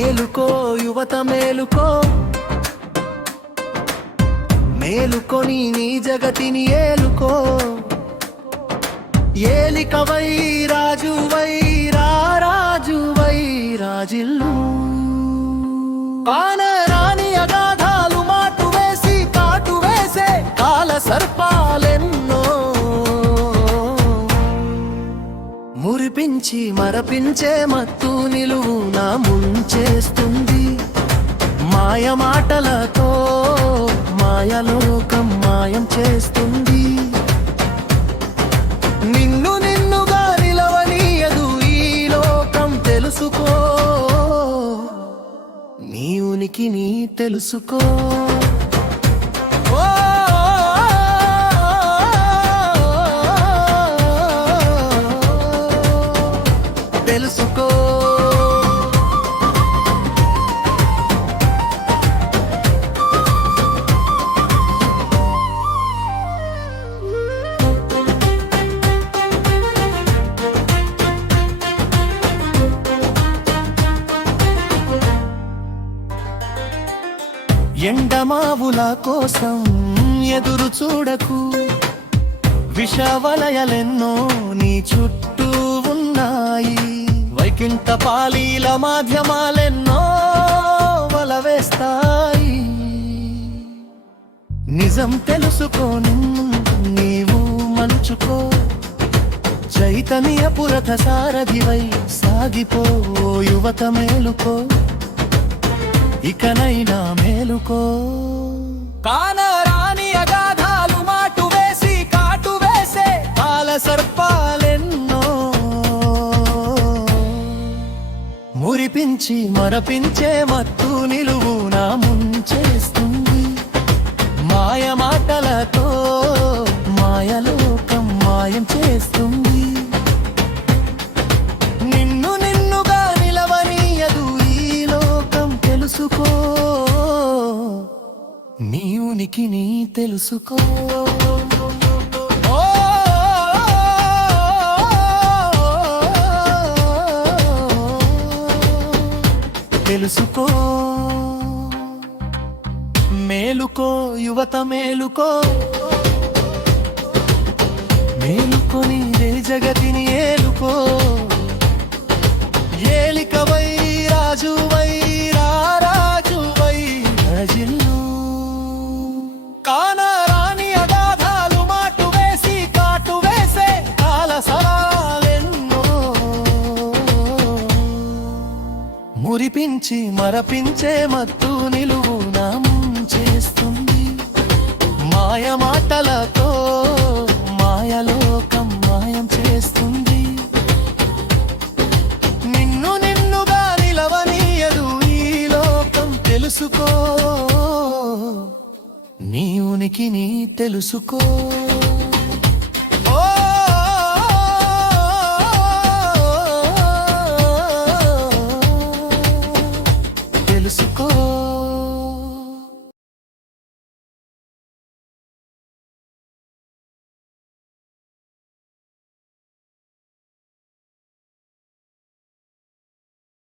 మేలుకో యువత మేలుకో. మేలుకొని నీ జగతిని ఏలుకో. ఏలికవై రాజువై రాజువై రాజిల్లు. మురిపించి మరపించే మత్తు నిలువు నా ముంచేస్తుంది. మాయ మాటలతో మాయలోకం మాయం చేస్తుంది. నిన్ను నిన్నుగా నిలవనీయదు ఈ లోకం తెలుసుకో. నీ ఉనికిని తెలుసుకో. ఎండమావుల కోసం ఎదురు చూడకు. విషవలయలెన్నో నీ చుట్టూ ఉన్నాయి. వైకుంఠ పాలీల మాధ్యమాలెన్నో వలవేస్తాయి నిజం తెలుసుకోను నీవు మలుచుకో చైతన్య పురథ సారథివై సాగిపో యువత మేలుకో. ఇకనైనా మేలుకో. కానరాని అగాధాలు మాటు వేసి కాటు వేసే కాల సర్పాలెన్నో. మురిపించి మరపించే మత్తు నిలువు నా తెలుసుకో. నీ ఉనికిని తెలుసుకో. తెలుసుకో. మేలుకో యువత మేలుకో. మురిపించి మరపించే మత్తు నిలువు చేస్తుంది మాయ మాటలతో మాయలోకం మాయం చేస్తుంది. నిన్ను నిన్నుగా నిలవనీయదు ఈ లోకం తెలుసుకో. నీ ఉనికిని తెలుసుకో. తెలుసుకో.